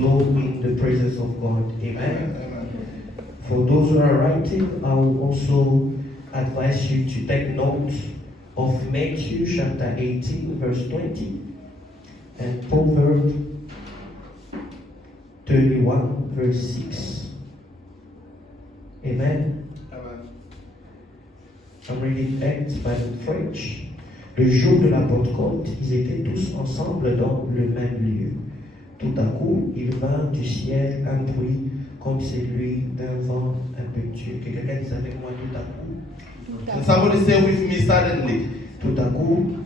flow in the presence of God. Amen. Amen. For those who are writing, I will also advise you to take note of Matthew chapter 18, verse 20, and Proverbs 31, verse 6. Amen. Amen. I'm reading Acts by French. Le jour de la Pentecôte, ils étaient tous ensemble dans le même lieu. Tout à coup, il vint du ciel un bruit comme celui d'un vent impétueux. Que quelqu'un dise avec moi tout à coup. And somebody say with me suddenly. Tout à coup,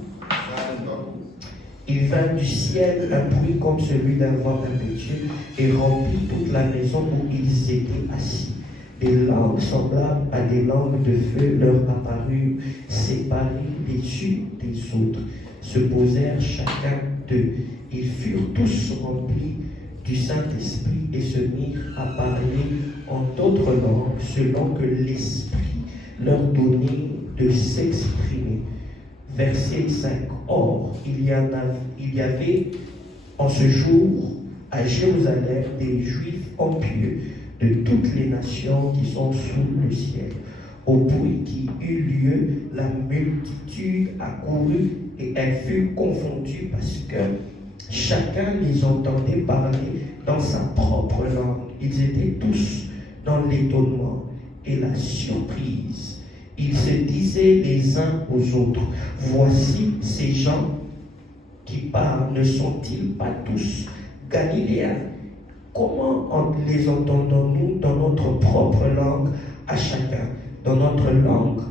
il vint du ciel un bruit comme celui d'un vent impétueux et remplit toute la maison où ils étaient assis. Des langues semblables à des langues de feu leur apparurent, séparées les unes des autres, se posèrent chacun d'eux. Ils furent tous remplis du Saint-Esprit et se mirent à parler en d'autres langues selon que l'Esprit leur donnait de s'exprimer. Verset 5. Or, il y avait en ce jour à Jérusalem des Juifs impieux de toutes les nations qui sont sous le ciel. Au bruit qui eut lieu, la multitude accourut et elle fut confondue parce que chacun les entendait parler dans sa propre langue. Ils étaient tous dans l'étonnement et la surprise. Ils se disaient les uns aux autres, voici ces gens qui parlent, ne sont-ils pas tous Galiléens? Comment les entendons-nous dans notre propre langue à chacun, dans notre langue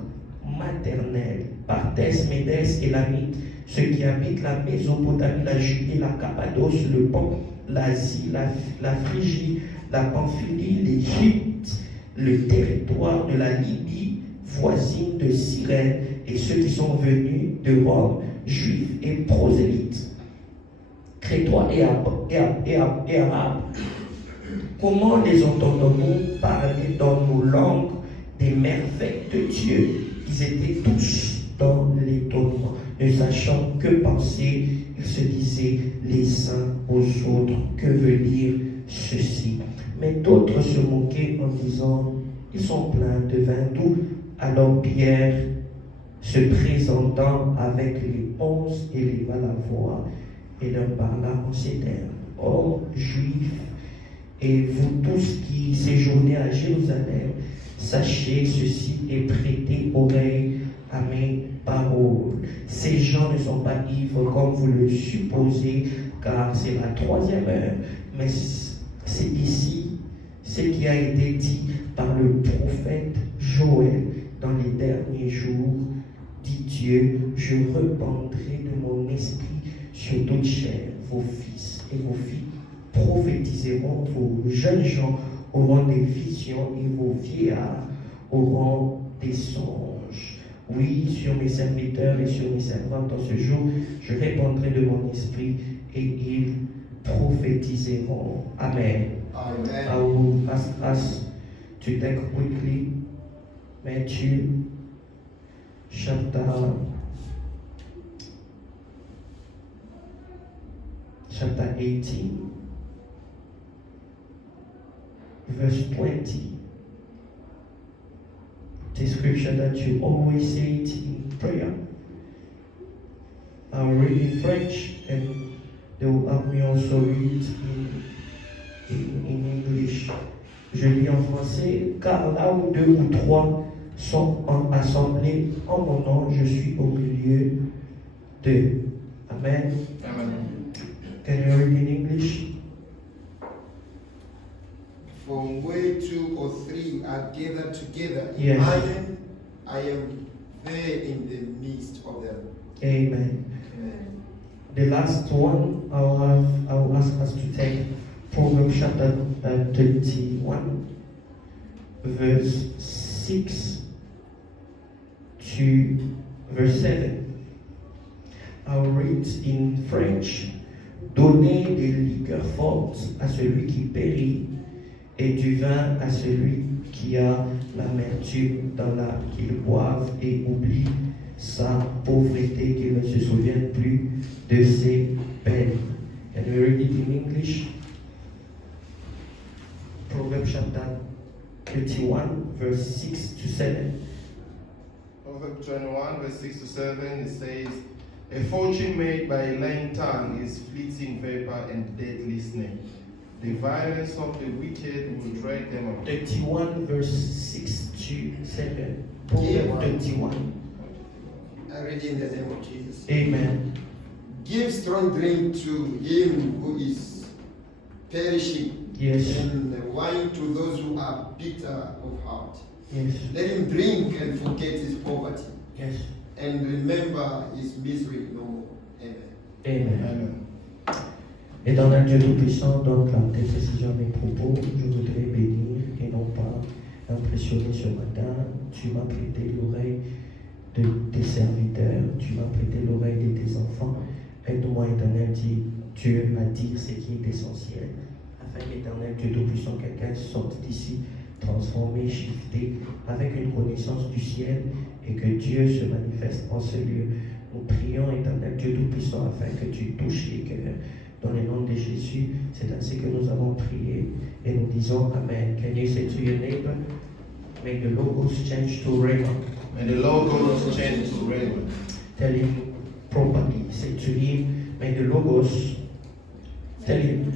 maternelle? Parthes, Médès et Lamite, ceux qui habitent la Mésopotamie, la Judée, la Cappadoce, le Pont, l'Asie, la Phrygie, la Pamphylie, l'Égypte, le territoire de la Libye, voisine de Cyrène, et ceux qui sont venus de Rome, juifs et prosélytes, crétois et arabes. Comment les entendons-nous parler dans nos langues des merveilles de Dieu? Ils étaient tous dans l'étonnement, ne sachant que penser. Ils se disaient les uns aux autres, que veut dire ceci? Mais d'autres se moquaient en disant, ils sont pleins de vin doux. Alors Pierre, se présentant avec les 11, éleva la voix et leur parla en ces termes. Ô Juifs, et vous tous qui séjournez à Jérusalem, sachez ceci et prêtez oreille à mes paroles. Ces gens ne sont pas ivres comme vous le supposez, car c'est la 3e heure. Mais c'est ici ce qui a été dit par le prophète Joël. Dans les derniers jours, dit Dieu, je répandrai de mon esprit sur toute chair. Vos fils et vos filles prophétiseront, vos jeunes gens auront des visions et vos vieillards auront des songes. Oui, sur mes serviteurs et sur mes servantes en ce jour, je répandrai de mon esprit et ils prophétiseront. Amen. Amen. I will ask us to take quickly Matthew chapter 18, verse 20. The scripture that you always say it in prayer. I'll read in French and they will help me also read in English. Je lis en français, car là où 2 ou 3 sont assemblés en mon nom, je suis au milieu d'eux. Amen. Amen. Can you read in English? From where 2 or 3 are gathered together in Yes. my name, I am there in the midst of them. Amen. Amen. The last one, I will ask us to take Proverbs chapter 31, verse 6 to verse 7. I'll read in French. Donnez des liqueurs fortes à celui qui périt et du vin à celui qui a l'amertume dans l'âme, qu'il boive et oublie sa pauvreté, qu'il ne se souvienne plus de ses peines. Can we read it in English? Proverbs chapter 31, verse 6 to 7. Proverbs 21, verse 6 to 7, it says, "A fortune made by a lying tongue is fleeting vapor and deadly snare. The violence of the wicked will drag them up." 31, verse 6 to 7. Proverbs 31. I read in the name of Jesus. Amen. Give strong drink to him who is perishing, Yes. and wine to those who are bitter of heart. Yes. Let him drink and forget his poverty, Yes. and remember his misery no more. Amen. Amen. Amen. Éternel Dieu Tout-Puissant, donne clarté, précision à mes propos. Je voudrais bénir et non pas impressionner ce matin. Tu m'as prêté l'oreille de tes serviteurs, tu m'as prêté l'oreille de tes enfants. Aide-moi, Éternel Dieu, à dire ce qui est essentiel, afin qu'Éternel Dieu Tout-Puissant, quelqu'un sorte d'ici transformé, shifté, avec une connaissance du ciel, et que Dieu se manifeste en ce lieu. Nous prions, Éternel Dieu Tout-Puissant, afin que tu touches les cœurs. Dans le nom de Jésus, c'est ainsi que nous avons prié et nous disons Amen. Can you say to your neighbor, make the logos change to Rhema? And the logos change to Rhema. Tell him properly. Say to him, make the logos. Tell him,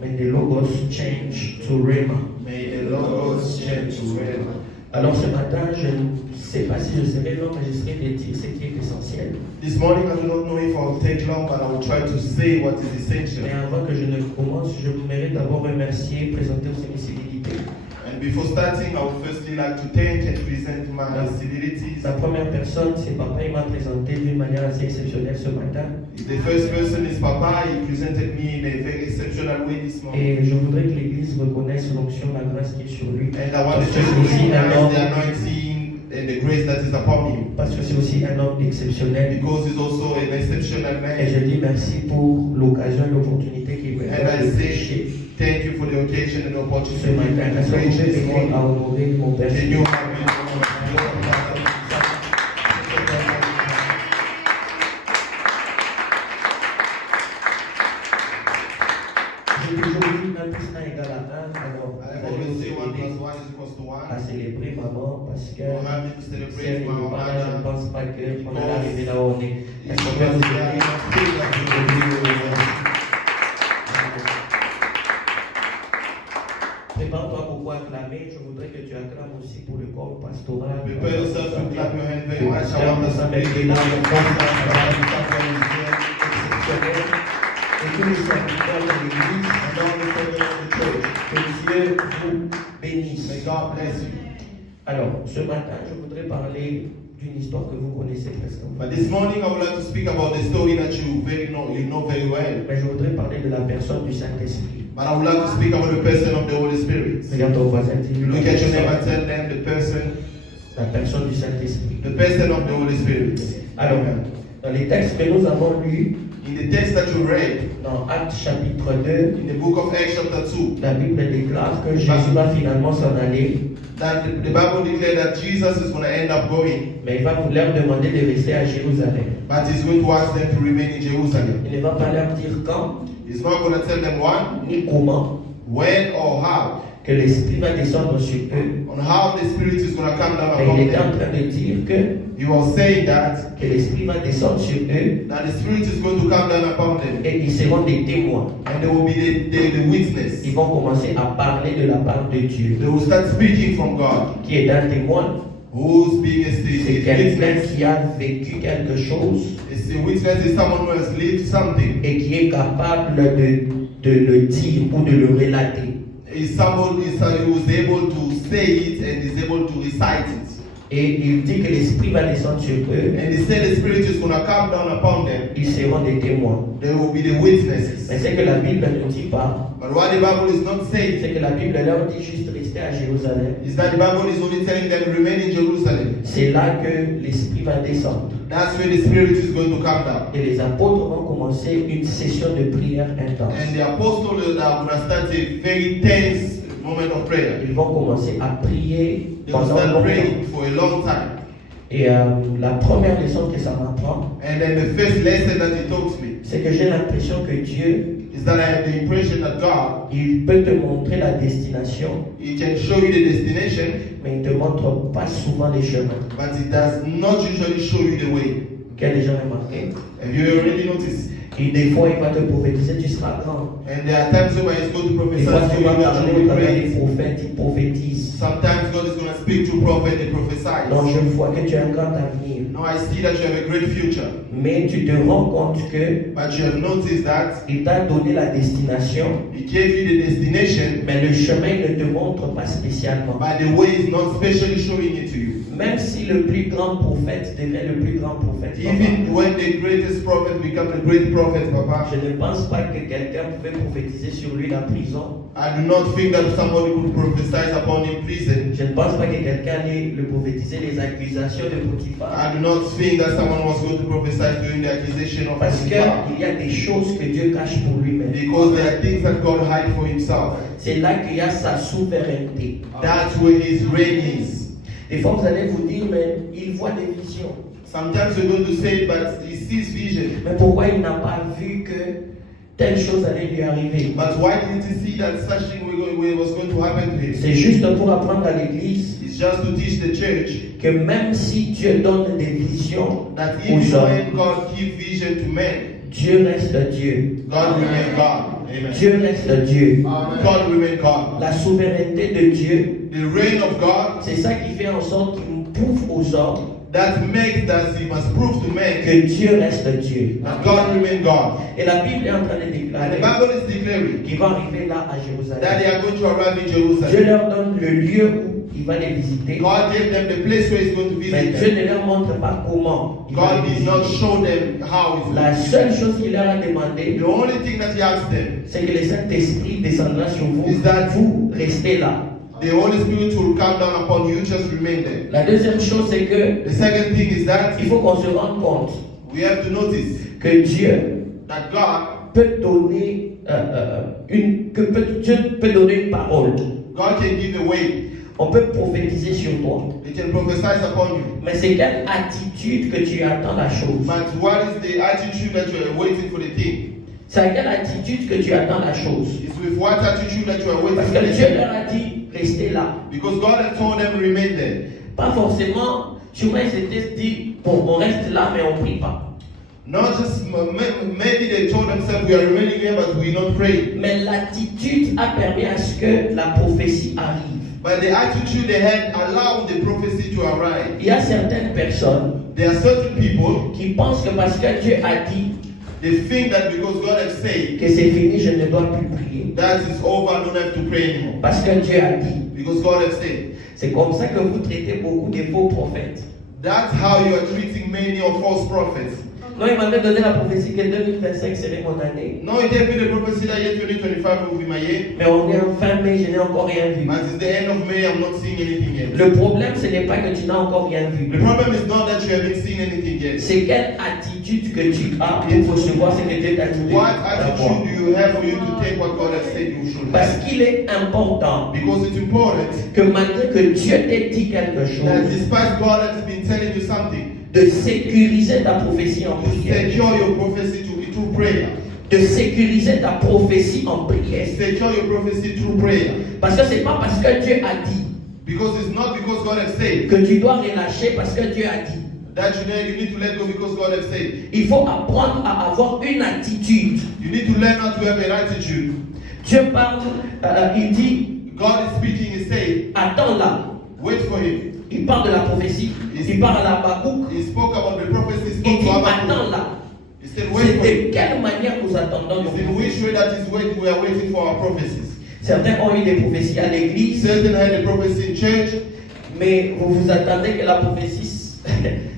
make the logos change to Rhema. May the logos change to Rhema. Alors ce matin, je ne sais pas si je serai long, mais j'essaierai de dire ce qui est essentiel. This morning I do not know if I will take long, but I will try to say what is essential. Mais avant que je ne commence, je voudrais d'abord remercier, présenter aussi mes civilités. And before starting, I would firstly like to thank and present my civilities. La première personne, c'est Papa, il m'a présenté d'une manière assez exceptionnelle ce matin. The first person is Papa. He presented me in a very exceptional way this morning. Et je voudrais que l'Église reconnaisse l'onction, la grâce qui est sur lui. And I want Parce to que just c'est aussi un recognize homme, the anointing and the grace that is upon him. parce que c'est aussi un homme exceptionnel. Because he's also an exceptional Et je man. dis merci pour l'occasion et l'opportunité qu'il me And I donne de say prêcher thank you for the occasion and the ce opportunity matin. to Est-ce que preach vous pouvez this m'aider morning. à honorer mon Père? Can you have me? J'ai toujours dit 1 plus 1 égale à 1. Alors, I vous allez always nous say 1 aider plus 1 is equals to 1. à célébrer maman parce que We're happy to si elle celebrate n'est my pas là, je ne mother. pense pas qu'on est arrivé là où on est. Est-ce qu'on Because peut nous they are aider? still at the Prépare-toi pour acclamer. Je voudrais que tu acclames aussi pour le corps pastoral. Prepare yourself to clap your hand very Le much. I pasteur want us to Moussa be Belkina, able le to pasteur exceptional. et tous les serviteurs de l'Église, And all the servants of the church. que Dieu vous bénisse. May God bless you. Alors, ce matin, je voudrais parler d'une histoire que vous connaissez presque. But this morning I would like to speak about the story that you know very well. Mais je voudrais parler de la personne du Saint-Esprit. But I would like to speak about the person of the Holy Spirit. Regarde ton voisin, dis You look at your name and tell them la personne du Saint-Esprit. the person of the Holy Spirit. Alors, dans les textes que nous avons lus, In the text that you read, dans Actes chapitre 2, in the book of Acts chapter 2, la Bible déclare que Jésus va finalement s'en aller, that the Bible declared that Jesus is going to end up going, mais il va leur demander de rester à Jérusalem. but he's going to ask them to remain in Jerusalem. Il ne va pas leur dire quand, He's not going to tell them what, ni comment, when, or how, que l'Esprit va descendre sur eux. on how the Spirit is going to come down Mais upon il était en them. train de dire que He was saying that l'Esprit va descendre sur eux the Spirit is going to come down upon them, et ils seront des témoins. and they will be the witness. Ils vont commencer à parler de la part de Dieu. They will start speaking from God. Qui est un témoin? Who's being C'est a quelqu'un witness? qui a vécu quelque chose It's a witness is someone who has lived something. et qui est capable de le dire ou de le relater. Is someone who is able to say it and is able to recite it. Et il dit que l'Esprit va descendre sur eux. And he said the Spirit is going to come down upon them. Ils seront des témoins. They will be the witnesses. Mais ce que la Bible ne dit pas, But what the Bible is not saying c'est que la Bible leur dit juste rester à Jérusalem. is that the Bible is only telling them remain in Jerusalem. C'est là que l'Esprit va descendre. That's where the Spirit is going to come down. Et les apôtres vont commencer une session de prière intense. And the apostles are going to start a very tense moment of prayer. Ils vont commencer à prier They will pendant start longtemps. praying for a long time. Et la première leçon que ça m'apprend, And then the first lesson that he taught me c'est que j'ai l'impression que Dieu is that I have the impression that God, il peut te montrer la destination, He can show you the destination, mais il ne te montre pas souvent les chemins. but He does not usually show you the way. Qui a déjà remarqué? Have you already noticed? Et des fois, il va te prophétiser, tu seras grand. And there are times where He's going to Des prophesy fois, to tu you vas that parler you au will travers pray. des prophètes, ils prophétisent. Sometimes God is going to speak to prophet and prophesy. Donc, je vois que tu as un grand avenir. Now I see that you have a great future, Mais tu te rends compte que but you have noticed that il t'a donné la destination, He gave you the destination, mais le chemin il ne te montre pas spécialement. but the way is not specially showing it to you. Même si le plus grand prophète devient le plus grand prophète, Even papa, when the greatest prophet becomes the great prophet, Papa, je ne pense pas que quelqu'un pouvait prophétiser sur lui la prison. I do not think that somebody could prophesy upon him prison. Je ne pense pas que quelqu'un allait le prophétiser les accusations de Potiphar. I do not think that someone was going to prophesy to him the accusation of Parce Potiphar. qu'il y a des choses que Dieu cache pour lui-même. Because there are things that God hides for himself. C'est là qu'il y a sa souveraineté. That's where his reign is. Des fois, vous allez vous dire, mais il voit des visions. Sometimes you're going to say, but he sees vision. Mais pourquoi il n'a pas vu que telle chose allait lui arriver? But why didn't he see that such thing was going to happen to him? C'est juste pour apprendre à l'église It's just to teach the church que même si Dieu donne des visions that aux even hommes, when God gives vision to men, Dieu reste Dieu. God remains God. Amen. Dieu reste Dieu. God remains God. La souveraineté de Dieu, The reign of God c'est ça qui fait en sorte qu'il prouve aux hommes that makes that he must prove to men que Dieu reste Dieu. that God remains God. Et la Bible est en train de And the déclarer Bible is declaring qu'ils vont arriver là à that Jérusalem. they are going to arrive in Dieu Jerusalem. leur donne le lieu où il va les visiter, God gave them the place where he's going to mais visit Dieu them. ne leur montre pas comment il va God les did not visiter. show them how he's La going to seule visit them. chose qu'il leur a demandé, The only thing that he asked them, c'est que le Saint-Esprit descendra sur vous. Is that- Vous restez là. the Holy Spirit will come down upon you, just remain there. La deuxième chose, c'est que The second thing is that il faut qu'on se rende compte we have to notice que Dieu that God peut donner Dieu peut donner une parole. can give a way. On peut prophétiser sur toi. He can prophesy upon you. Mais c'est quelle attitude que tu attends la chose? But what is the attitude that you are waiting for the thing? C'est à quelle attitude que tu attends la chose? It's with what attitude that you are waiting Parce for que the Dieu thing. leur a dit, restez là. Because God had told them remain there. Pas forcément, sûrement ils s'étaient dit, bon, on reste là, mais on ne prie pas. Not just maybe they told themselves we are remaining here, but we not praying. Mais l'attitude a permis à ce que la prophétie arrive. But the attitude they had allowed the prophecy to arrive. Il y a certaines personnes There are certain people qui pensent que parce que Dieu a dit they think that because God has said que c'est fini, je ne dois plus prier. that is over, I don't have to pray anymore. Parce que Dieu a dit. Because God has said. C'est comme ça que vous traitez beaucoup de faux prophètes. That's how you are treating many of false prophets. Non, il m'avait donné la prophétie que 2025 serait mon année. No, it gave me the prophecy that year 2025 will be my year. Mais on est en fin mai, je n'ai encore rien vu. But it's the end of May, I'm not seeing anything yet. Le problème, ce n'est pas que tu n'as encore rien The vu. problem is not that you haven't seen anything yet. C'est quelle attitude que tu as pour recevoir ce que Dieu t'a dit. What attitude do you have for you to take what God has said you should Parce have? qu'il est important Because it's important que malgré que Dieu t'ait dit quelque that chose, despite God has been telling you something, de sécuriser ta prophétie en to prière. secure your prophecy through prayer. De sécuriser ta prophétie en prière. Secure your prophecy through prayer. Parce que c'est pas parce que Dieu a dit Because it's not because God has said que tu dois relâcher parce que Dieu a dit. that you need to let go because God has said. Il faut apprendre à avoir une attitude. You need to learn how to have an attitude. Dieu parle, il dit, God is speaking, He said, attends là. wait for Him. Il parle de la prophétie. Il parle à Habakkuk. He spoke about the prophecy, Il spoke dit, to attends Habakkuk. là. He said, C'est wait for de Him. quelle manière nous attendons nos It's in which way that is wait, we are waiting for our prophecies. Certains ont eu des prophéties à l'église, Certain had a prophecy in church, mais vous vous attendez que la prophétie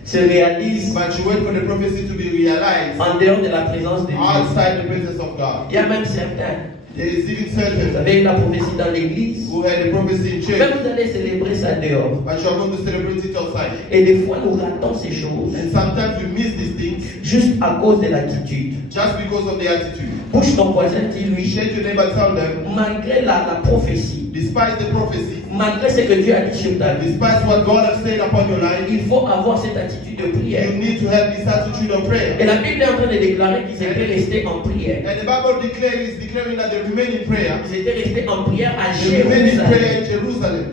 se réalise but you wait for the prophecy to be realized en dehors de la présence de Dieu. outside the presence of God. Il y a même certains, There is even vous certain avez la prophétie dans l'église, who had a prophecy in mais church, vous allez célébrer ça dehors. but you are going to celebrate it outside. Et des fois, nous ratons ces choses And sometimes we miss these things juste à cause de l'attitude. just because of the attitude. Bouge ton voisin, dis-lui, Shake your neighbor, tell them, malgré la prophétie, despite the prophecy, malgré ce que Dieu a dit sur ta vie, despite what God has said upon your life, il faut avoir cette attitude de prière. you need to have this attitude of prayer. Et la Bible est en train de déclarer qu'ils étaient restés en prière. And the Bible is declaring that they remain in prayer. Ils étaient restés en prière à They remain in prayer in Jérusalem. Jerusalem.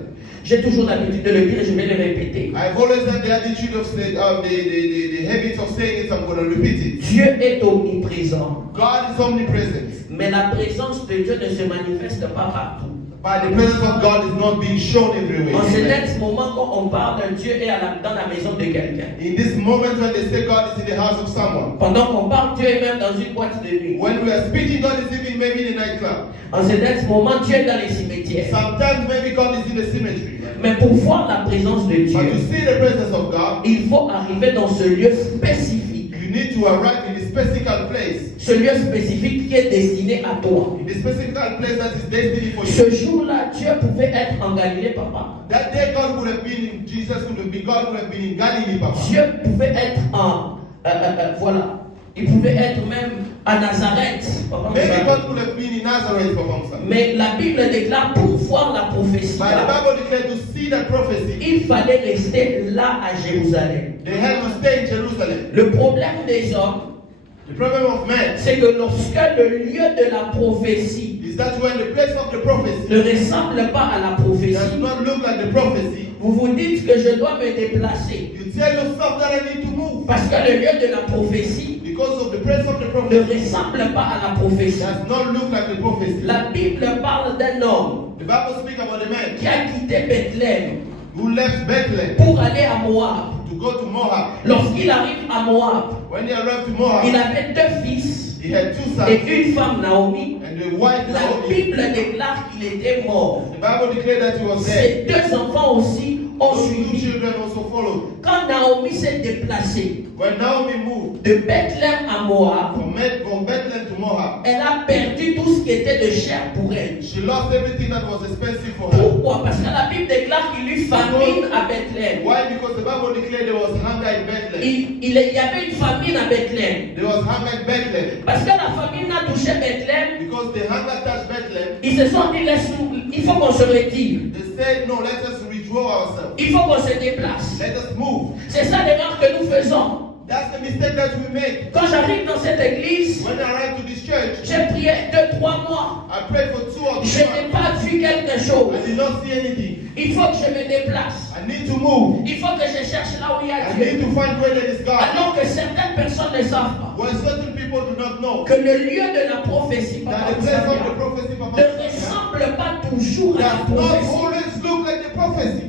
J'ai toujours l'habitude de le dire et je vais le répéter. I've always had the attitude of the habit of saying it, I'm going to repeat it. Dieu est omniprésent, God is omnipresent, mais la présence de Dieu ne se manifeste pas partout. but the presence of God is not being shown everywhere. En ce moment, quand on parle, Dieu est dans la maison de quelqu'un. In this moment when they say God is in the house of someone, Pendant qu'on parle, Dieu est même dans une boîte de nuit. when we are speaking, God is even maybe in a nightclub. En ce moment, Dieu est dans les cimetières. Sometimes maybe God is in the cemetery. Mais pour voir la présence de But to Dieu, see the presence of God, il faut arriver dans ce lieu spécifique. you need to arrive in a specific place. Ce lieu spécifique qui est destiné à toi. In a specific place that is destined for you. Ce jour-là, Dieu pouvait être en Galilée, papa. That day God would have been in, Jesus would have been, God would have been in Galilee, Papa. Dieu pouvait être en... voilà. Il pouvait être même à Nazareth. Papa Maybe Moussa. God would have been in Nazareth, Papa Musa. Mais la Bible déclare pour voir la prophétie. But the Bible declared to see that prophecy, Il fallait rester là à Jérusalem. they had to stay in Jerusalem. Le problème des hommes, The problem of man c'est que lorsque le lieu de la prophétie is that when the place of the prophecy ne ressemble pas à la does prophétie, not look like the prophecy, vous vous dites que je dois me déplacer. you tell yourself that I need to move. Parce que le lieu de la prophétie Because of the place of the ne prophecy ressemble pas à la prophétie. does not look like the prophecy. La Bible parle d'un homme The Bible speaks about a man qui a quitté Bethléem who left Bethlehem pour aller à Moab. to go to Moab. Lorsqu'il arrive à Moab, When he arrived to il Moab, avait 2 fils he had 2 et sons une femme, Naomi. and the wife La Naomi. Bible déclare qu'il était mort. The Bible declared that he was dead. Ses 2 enfants aussi ont Those 2 suivi. children also followed. Quand Naomi s'est déplacée When Naomi moved de Bethléem à Moab, from Bethlehem to Moab, elle a perdu tout ce qui était de chair pour elle. she lost everything that was expensive for her. Pourquoi? Parce que la Bible déclare qu'il y eut famine à Bethléem. Why? Because the Bible declared there was hunger in Bethlehem. Il y avait une famine à Bethléem. There was hunger in Bethlehem. Parce que la famine a touché Bethléem, Because the hunger touched Bethlehem, ils se sont dit, il faut qu'on se retire. they said, no, let us withdraw ourselves. Il faut qu'on se déplace. Let us move. C'est ça l'erreur que nous faisons. That's the mistake that we make. Quand j'arrive dans cette église, When I arrived to this church, j'ai prié 2-3 mois. I prayed for 2 or 3 Je n'ai months. pas vu quelque chose. I did not see anything. Il faut que je me déplace. I need to move. Il faut que je cherche là où il y a I need Dieu. to find where there is God. Alors que certaines personnes ne savent pas When certain people do not know que le lieu de la prophétie that Papa the place of the Moussa, prophecy, ne Papa, ressemble pas toujours à la does not prophétie. always look like the prophecy.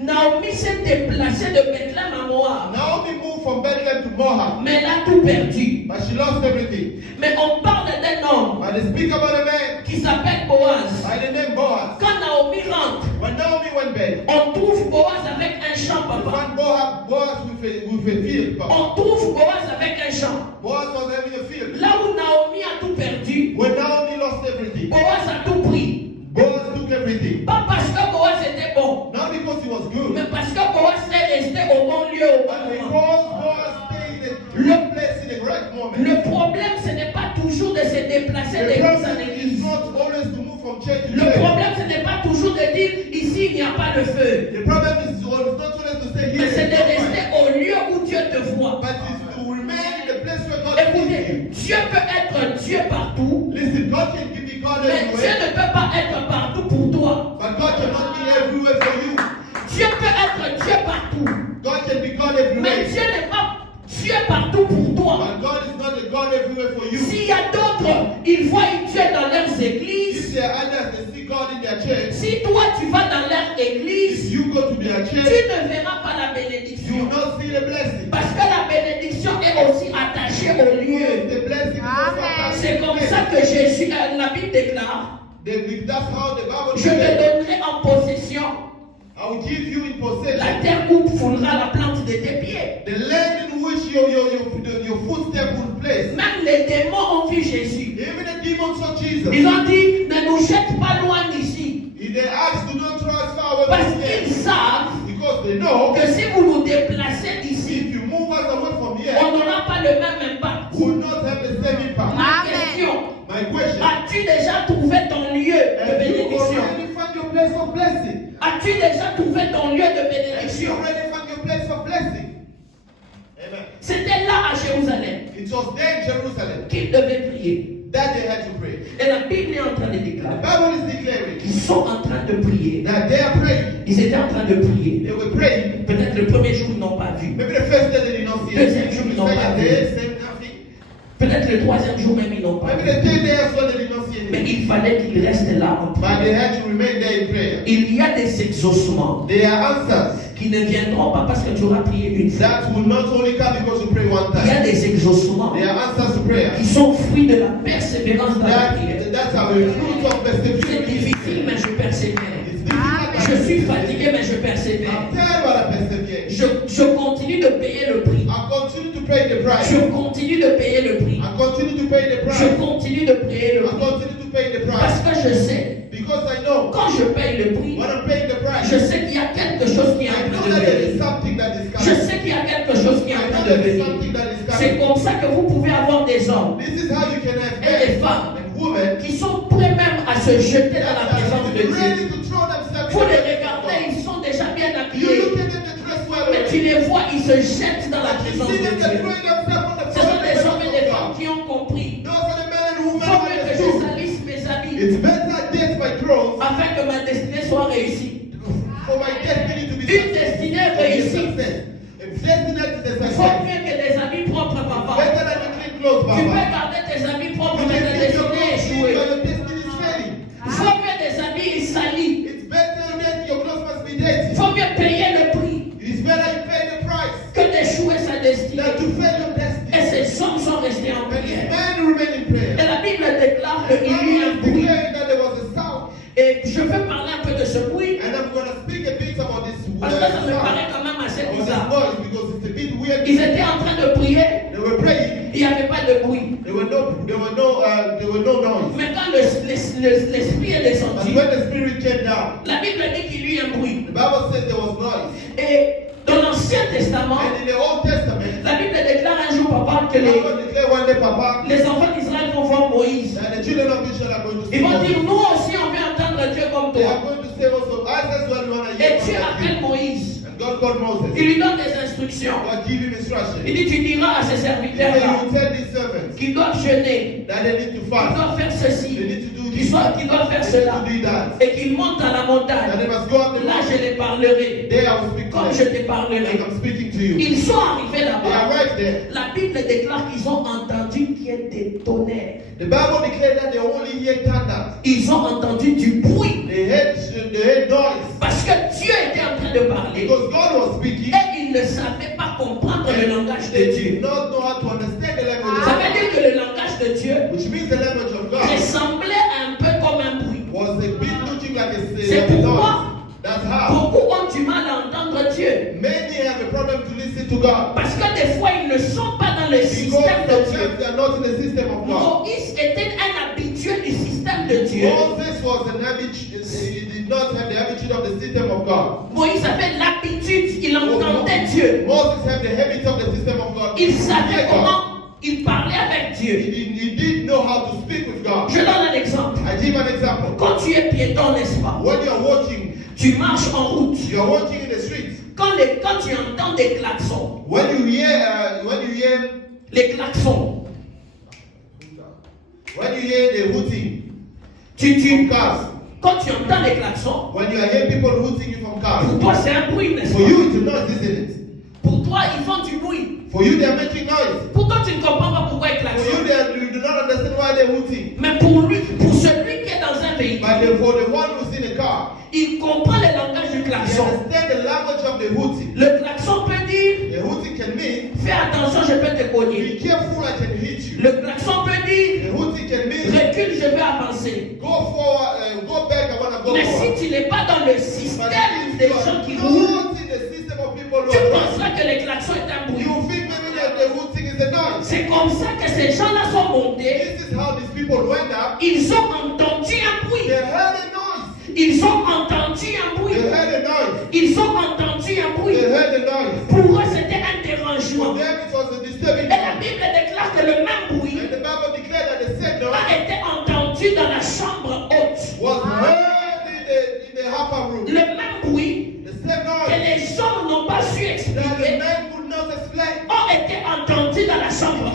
Naomi s'est déplacée de Bethléem à Moab, Naomi moved from Bethlehem to Moab, mais elle a tout perdu. but she lost everything. Mais on parle d'un homme But they speak about a man qui s'appelle Boaz. by the name Boaz. Quand Naomi rentre, When Naomi went back, on trouve Boaz avec un champ, we papa. found Boaz with a field. Papa. On trouve Boaz avec un champ. Boaz was having a field. Là où Naomi a tout perdu, When Naomi lost everything, Boaz a tout pris. Boaz took everything. Pas parce que Boaz était bon, Not because he was good, mais parce que Boaz est resté au bon lieu au but bon moment. because Boaz stayed in the right place in the right moment. Le problème, ce n'est pas toujours de se déplacer The d'église en problem is église. not always to move from church to Le church. problème, ce n'est pas toujours de dire ici il n'y a pas de feu, The problem is not always to say mais here, c'est de is not rester right, au lieu où Dieu te voit. but it's to remain in the place where God is Écoutez, you. Dieu peut être Dieu partout, Listen, God can give you God mais Dieu everywhere, ne peut pas être partout pour toi. but God cannot be everywhere for you. Dieu peut être Dieu partout, God can be God mais everywhere, Dieu n'est pas Dieu partout pour toi. but God is not a God everywhere for you. S'il y a d'autres, ils voient Dieu dans leurs If églises. there are others that see God in their church, Si toi tu vas dans leur if église, you go to their tu church, ne verras pas la you will bénédiction. not see the blessing. Parce que la bénédiction est aussi attachée au lieu. The blessing is also attached C'est to the comme place. ça que Jésus, la Bible déclare, That's how the Bible je te says, donnerai en possession I will give you in la possession terre où foulera la plante de tes pieds. the land in which your footstep will place. Même les démons ont vu Jésus. Even the demons saw Jesus. Ils ont dit, ne nous jette pas loin d'ici. If they ask, do not throw us far away Parce from qu'ils here. savent Because they know que si vous nous déplacez d'ici, if you move us away from here, on n'aura pas le même impact. we will not have the same impact. Ma question, As-tu déjà trouvé ton lieu de Have you bénédiction? already found your place of blessing? As-tu déjà trouvé ton lieu de Have you bénédiction? already found your place of blessing? Amen. C'était là à Jérusalem It was there in Jerusalem qu'ils devaient prier. that they had to pray. Et la Bible est en train de The déclarer Bible is declaring qu'ils sont en train de prier. that they are praying. Ils étaient en train de prier. They were praying. Peut-être le premier jour, ils n'ont pas vu. Maybe the first day they did not see Deuxième anything. jour, ils The n'ont pas second vu. day, same nothing. Peut-être le troisième jour même, ils n'ont pas Maybe vu. the third day as well they did not see Mais anything. il fallait qu'ils restent là en But they prière. had to remain there in prayer. Il y a des exaucements There are answers qui ne viendront pas parce que tu auras prié une fois. that will not only come because you pray one Il y a time. des exaucements There are answers to prayer. qui sont fruits de la persévérance dans la prière. That's a fruit of C'est perseverance. difficile, mais je persévère. It's difficult, Je but suis fatigué, mais je persévère. I'm tired, but I persevere. Je continue de payer le prix. I continue to pay the price. Je continue de payer le prix. I continue to pay the Je price. continue de payer le I prix. continue to pay the Parce price. que je sais, Because I know quand je paye le prix, when I'm paying the price, je sais qu'il y a quelque chose qui est I en train know de that there is venir. something that is Je coming. sais qu'il y a quelque chose qui est I en know train de there is venir. something that is C'est coming. comme ça que vous pouvez avoir des hommes This is how you can have et des men femmes and women qui sont prêts même à se jeter dans la that présence are de Dieu. ready to throw themselves Vous in les the presence of regardez, God. ils sont déjà bien You habillés. look at them, they dress well. Mais tu les vois, ils se jettent dans la You présence see de them, they're Dieu. throwing themselves on the Ce sont des presence hommes et des of femmes God. qui ont compris. Those are the men and Il women faut who mieux que je understood. salisse mes habits It's better I get my clothes afin que ma destinée soit réussie. for my destiny to be Une destinée to be a réussie. success. A destiny is a Il faut success. mieux que des habits propres, papa. Better than the clean clothes, Tu peux Papa. garder tes habits propres, You mais can ta keep your destinée est clothes clean, échouée. but your destiny is failing. Il faut mieux des habits salis. It's better that your clothes must be Il dirty. faut mieux payer le prix It's better you pay the price que d'échouer sa destinée. than to fail your Et destiny. ces hommes sont restés en And these prière. men remain in Et prayer. la Bible déclare The qu'il y a un Bible bruit. declaring that there was a sound. Et je veux parler un peu de ce bruit And I'm going to speak a bit about this parce que ça me sound. paraît quand même assez Or this bizarre. noise because it's a bit weird. Ils étaient en train de prier, They were praying. il n'y avait pas de bruit. There were no noise. Mais quand l'esprit est But descendu, when the spirit came down, la Bible dit qu'il y a eu un bruit. the Bible says there was noise. Et dans l'Ancien Testament, And in the Old Testament, la Bible déclare un jour, papa, que the Bible declared one day, Papa, les enfants d'Israël vont voir Moïse. that the children of Israel are going to see Ils vont Moses. dire, nous aussi, on veut entendre Dieu comme They are toi. going to say also, as well, we want to Et hear Dieu from appelle you. Moïse. And God called Moses. Il lui donne des instructions. God give him instruction. Il dit, tu diras à ces He said, serviteurs-là you will tell these servants qu'ils doivent jeûner, that they need to qu'ils fast. doivent faire They ceci, need to do qu'ils this. doivent faire They cela, need to do that. et qu'ils montent à la And montagne. they must go up the Là, je mountain. les parlerai, There I will speak comme to je them. te parlerai. Like I'm speaking to you. Ils sont arrivés They là-bas. arrived there. La Bible déclare qu'ils ont entendu qu'il y ait des tonnerres. The Bible declared that they only hear thunder. Ils ont entendu du bruit. They heard noise. Parce que Dieu était en train de parler. Because God was speaking. Et ils ne savaient pas comprendre le langage de They Dieu. did not know how to understand the language Ça of veut God. dire que le langage de Dieu Which means the language of God ressemblait un peu comme un bruit. was a bit looking like C'est a pourquoi noise. That's how. beaucoup ont du mal à entendre Dieu. Many have a problem to listen to God. Parce que des fois, ils ne sont pas dans le Because système de Dieu. sometimes they are not in the system of God. Moïse était un habitué du système de Dieu. Moses was an habitude, he did not have the habitude of the system of God. Moïse avait l'habitude, il entendait Dieu. Moses had the habit of the system of God. Il savait Yeah, God. comment il parlait avec Dieu. He did know how to speak with God. Je donne un exemple. I give an example. Quand tu es piéton, n'est-ce pas? When you are walking, Tu marches en route. you are walking in the street. Quand tu entends des klaxons, When you hear les klaxons, the hooting tu, from cars, quand tu entends les klaxons, when you hear people hooting you from cars, pour toi c'est un bruit, n'est-ce for pas? you it's a noise, isn't it? Pour toi, ils font du bruit. For you they are making noise. Pour toi, tu ne comprends pas pourquoi ils For klaxonnent. you do not understand why they're hooting. Mais pour lui, pour celui qui est dans un véhicule, But for the one who's in a car, il comprend le langage du he klaxon. understands the language of the hooting. Le klaxon peut dire, The hooting can mean, fais attention, je peux te cogner. be careful, I can hit you. Le klaxon peut dire, The hooting can mean, recule, je vais avancer. go forward, go back, I want to go Mais forward. si tu n'es pas dans le But système if des you gens are qui roulent, not in the system of people who tu are penseras que le klaxon est un bruit. you think maybe that the hooting is a noise. C'est comme ça que ces gens-là sont montés. This is how these people went up. Ils ont entendu un bruit. They heard a noise. Ils ont entendu un bruit. They heard a noise. Ils ont entendu un bruit. They heard a noise. Pour eux, c'était un For dérangement. them it was a disturbing Et la noise. Bible déclare que le même bruit And the Bible declared that the same a noise été entendu dans la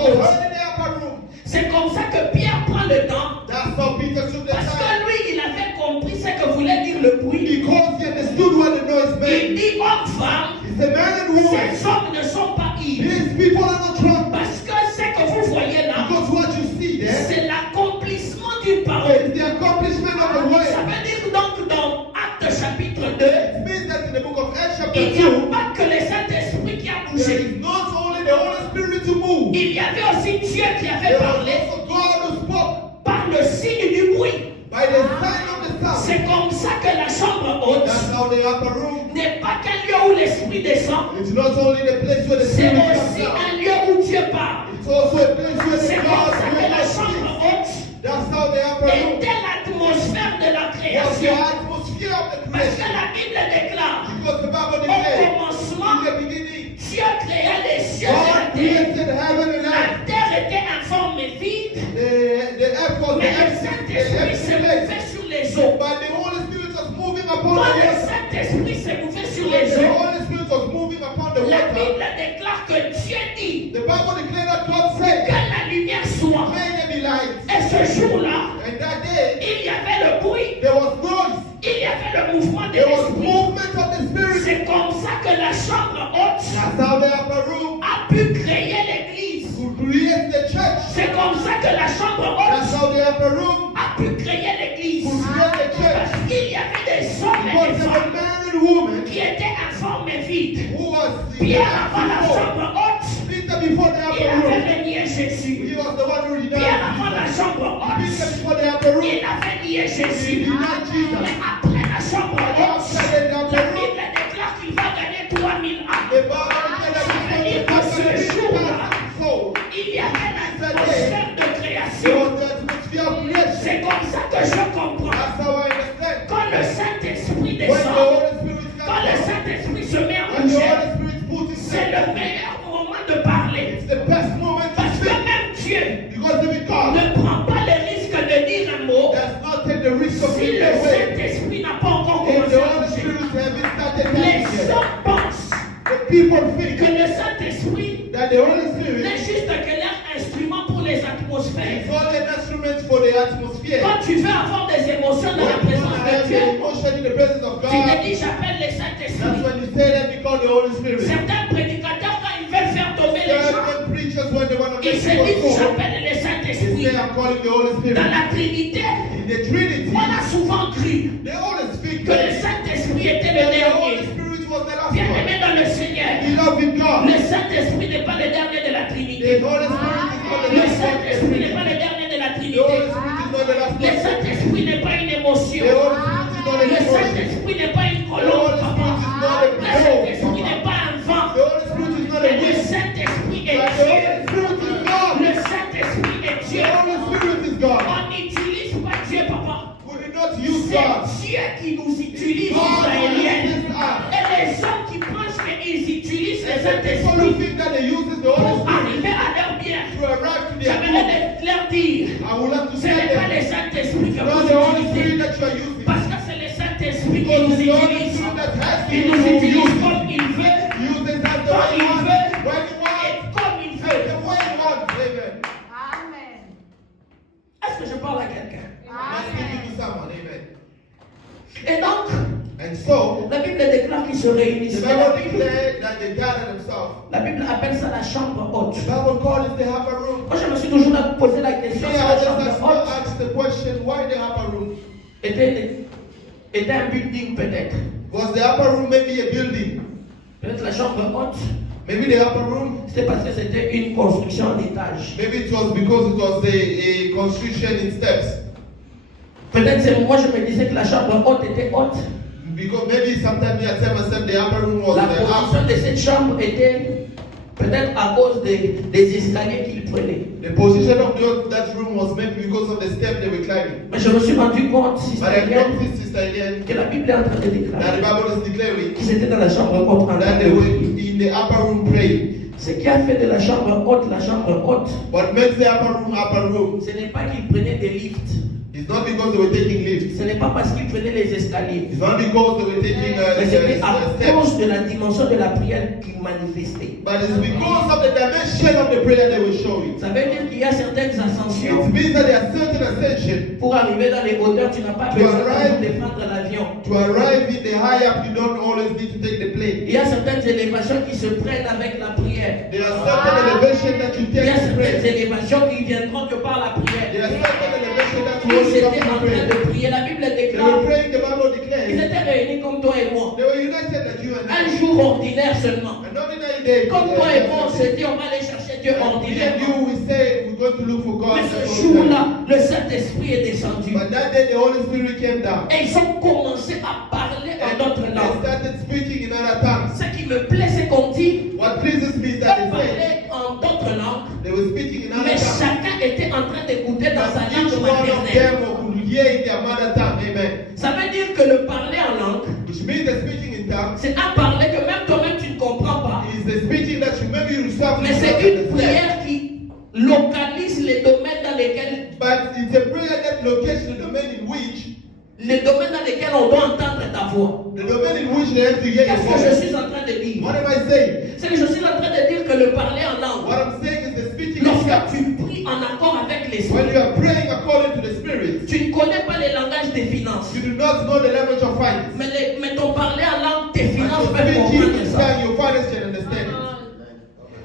was haute. heard in the upper room. C'est comme ça que Pierre prend le temps. That's how Peter took the Parce time. que lui, il avait compris ce que voulait dire le bruit. Because he understood what the noise Il meant. dit homme, femme, He said, man and woman, ces hommes ne sont pas ivres. these people are not drunk. Parce que ce que vous voyez là, Because what you see there c'est l'accomplissement d'une parole. is the accomplishment of the Ça word. veut dire donc dans Actes chapitre 2, It means that in the book of Acts chapter il n'y a 2, pas que le Saint-Esprit qui a there bougé. is not only the Holy Spirit to move, Il y avait aussi Dieu qui avait there was parlé also God who spoke par le signe du bruit. by the sign of the sound. C'est comme ça que la chambre haute That's how the upper room, n'est pas qu'un lieu où l'Esprit descend, it's not only the place where the c'est Spirit comes aussi down, un lieu où Dieu parle. it's also a place where C'est the comme God ça que la will chambre speak. haute That's how the upper room était l'atmosphère de la was the création. atmosphere of the Parce que creation. la Bible déclare, Because the Bible au declares, commencement, in the beginning, Dieu créa les cieux et la God terre. created heaven and La earth. terre était informe et vide, The earth was mais le Saint-Esprit se place. mouvait sur les eaux. But the Holy Spirit was moving upon Quand the le water. Saint-Esprit se mouvait sur les The eaux, Holy Spirit was moving upon the la water. Bible déclare que Dieu dit The Bible declared that God que said, la lumière soit. may there be light. Et ce jour-là, And that day, il y avait le bruit, there was noise. il y avait le mouvement de There was l'esprit. movement of the Spirit. C'est comme ça que la chambre haute That's how the upper room a pu créer l'église. could create the church. C'est comme ça que la chambre That's haute how the upper room a pu créer l'église. could create the church. Parce qu'il y avait des hommes et Because des there were femmes man and woman qui étaient informes et vides. who was the Pierre avant la before. chambre haute, Peter before the il upper avait room. renié Jésus. He was the one who denied Pierre avant la Jesus. chambre haute, Peter before the upper room. il avait nié He Jésus. denied Jesus. Mais après la chambre haute, After the la upper room, Bible déclare qu'il va gagner 3000 âmes. the Bible declared that so Il y avait l'atmosphère de there création. was the atmosphere of creation. C'est comme ça que je comprends. That's how I understand. Quand le Saint-Esprit When the descend, Holy Spirit quand le comes, Saint-Esprit se met en when the bouger, Holy Spirit puts his c'est le meilleur moment de parler. it's the best moment to Parce que speak. même Dieu Because if God ne prend pas le risque de dire un mot does not take the risk of si being le away, Saint-Esprit n'a pas encore if commencé the à Holy bouger. Spirit haven't started Les talking yet, hommes pensent the people que think le Saint-Esprit that the Holy Spirit n'est juste que leur instrument pour les atmosphères. is only an instrument for the atmosphere. Quand tu veux avoir des émotions dans la When you présence have de the Dieu, emotion in the presence of tu te God, dis j'appelle le that's Saint-Esprit. when you say that you call the Holy Spirit. Certains prédicateurs, quand ils veulent faire tomber les gens, Certain preachers, when they want to ils make se people disent fall, j'appelle le they Saint-Esprit. say, I'm calling the Holy Dans Spirit. la Trinité, In the Trinity, on a souvent cru they always speak que le that Saint-Esprit était le the Holy dernier. Spirit was the last Bien one. aimé dans le Seigneur, Beloved God, le Saint-Esprit n'est pas le dernier de la the Trinité. Holy Spirit is not the Le last Saint-Esprit n'est one. pas le dernier de la The Holy Trinité. Spirit is not the last Le one. Saint-Esprit n'est pas une The émotion. Holy Spirit is not Le an emotion. Saint-Esprit n'est pas une The colombe, Holy papa. Spirit is not a Le Saint-Esprit n'est blow. pas un vent. The Holy Spirit is not a Mais le wind. Saint-Esprit But est the Dieu. Holy Spirit is God. Le Saint-Esprit est The Dieu. Holy Spirit is God. On n'utilise pas Dieu, papa. We did not use C'est God. Dieu qui nous utilise, God Israéliens. uses us. Et les gens qui pensent qu'ils utilisent le And the people who Saint-Esprit think that they use the Holy pour Spirit arriver à leur bien, to arrive to their j'aimerais goal, leur dire, I would like to ce say n'est pas that le Saint-Esprit que not vous the Holy utilisez. Spirit that you are using. Parce que c'est le Saint-Esprit qui Because nous it's the Holy utilise. Spirit that has Il you nous to utilise use. comme il veut, Use it as the quand way il you want, veut, when you want, et comme il and veut. the way you want. Amen. Amen. Est-ce que je parle à quelqu'un? I'm speaking to someone. Amen. Et donc, And so, la Bible déclare qu'ils se réunissent. the Et la Bible Bible, declared that they gathered themselves. la Bible appelle ça la chambre haute. The Bible called it the upper room. Moi, je me suis toujours posé la question Me, si I la just chambre haute asked the question, why the upper room? était un building peut-être. Was the upper room maybe a building? Peut-être la chambre haute, Maybe the upper room? c'était parce que c'était une construction en étage. Maybe it was because it was a construction in steps. Peut-être c'est moi je me disais que la chambre haute était haute. Because maybe sometimes I tell myself the upper room was La the position upper. de cette chambre était peut-être à cause des escaliers qu'il prenait. The position of that room was maybe because of the step they were climbing. Mais je me suis rendu compte, But I sister, noticed, Sister Eliane, que la Bible est en train de that the déclarer Bible is declaring qu'ils étaient dans la chambre haute en train that de they were prier. in the upper room praying. Ce qui a fait de la chambre haute, What makes the upper room, ce n'est pas qu'ils prenaient des lifts. It's not because they were taking lifts. Ce n'est pas parce qu'ils prenaient les escaliers. It's not because they were taking Mais c'était à steps. cause de la dimension de la prière qu'ils manifestaient. But it's because of the dimension of the prayer they were showing. Ça veut dire qu'il y a certaines ascensions. It means that there are certain ascension. Pour arriver dans les hauteurs, tu n'as pas To besoin arrive- de prendre l'avion. To arrive in the high up, you don't always need to take the plane. Il y a certaines élévations qui se prennent avec la prière. There are certain elevations that you Il y a take to certaines pray. élévations qui viendront que par la There prière. are certain elevations that you Ils only come étaient en to train pray. de prier. La Bible They were déclare praying, the Bible qu'ils declares. étaient réunis comme toi et moi. They were united like you and Un I. jour ordinaire seulement. An ordinary day. Comme toi et moi, on s'est dit on va aller chercher Dieu Me and ordinairement. you, we say we're going to look for God. Mais ce That's all we jour-là, le Saint-Esprit est descendu. do. But that day, the Holy Spirit came down. Et ils ont commencé à parler en And d'autres they langues. started speaking in other tongues. Ce qui me plaît, c'est qu'on dit, What pleases me is ils that they said parlaient en d'autres langues, they were speaking in other mais tongues. chacun était en train d'écouter dans sa But each langue one of maternelle. them could hear in their mother tongue. Amen. Ça veut dire que le parler en langue, Which means the speaking in tongues c'est un parler que même toi-même tu ne comprends pas. is the speaking that you maybe yourself Mais you c'est don't une understand. prière qui localise les domaines dans lesquels, But it's a prayer that locates the domain in which on doit entendre ta voix. the domain in which they have to hear your Qu'est-ce que je voice. suis en train de dire? What am I saying? C'est que je suis en train de dire que le parler en langue, What I'm saying is the speaking in lorsque tongues. tu pries en accord avec When l'esprit, you are praying according to the Spirit, tu ne connais pas les langages des finances. you do not know the language of finance. Mais ton parler en langue, tes But finances your peuvent speaking comprendre in ça. tongues, your finance can understand it.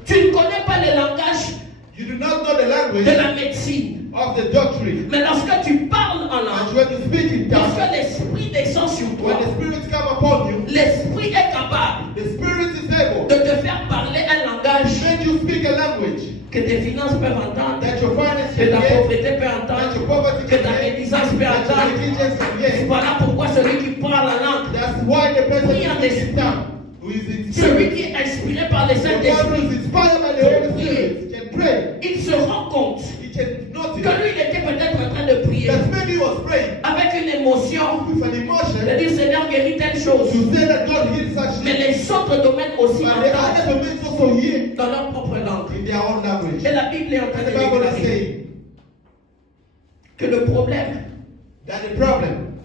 Tu ne connais pas les langages You do not know the de language la médecine. of the doctrine. Mais lorsque tu parles en And langue, when you speak in lorsque tongues, l'esprit descend sur when toi, the Spirit come upon you, l'esprit est capable the Spirit is able de te faire parler un to langage make you speak a language que tes finances peuvent entendre, that your finance que ta can hear, pauvreté peut that entendre, your poverty que can ta hear, médisance peut that your entendre. intelligence can hear. Voilà pourquoi celui qui parle en langue, That's why the person Prie en who speaks in esprit. tongues, who is in celui spirit, qui est inspiré par le the one who Saint-Esprit, is inspired by the Holy Spirit, can pray. il se rend compte He can notice que lui, il était peut-être en train de prier that maybe he was praying avec une émotion, with an de emotion dire Seigneur, guéris telle chose. to say that God heals such Mais things, les autres domaines aussi but the entendent other domains also hear dans leur propre langue. in their own language. Et la Bible est en train And de the Bible is déclarer saying que le problème that the problem,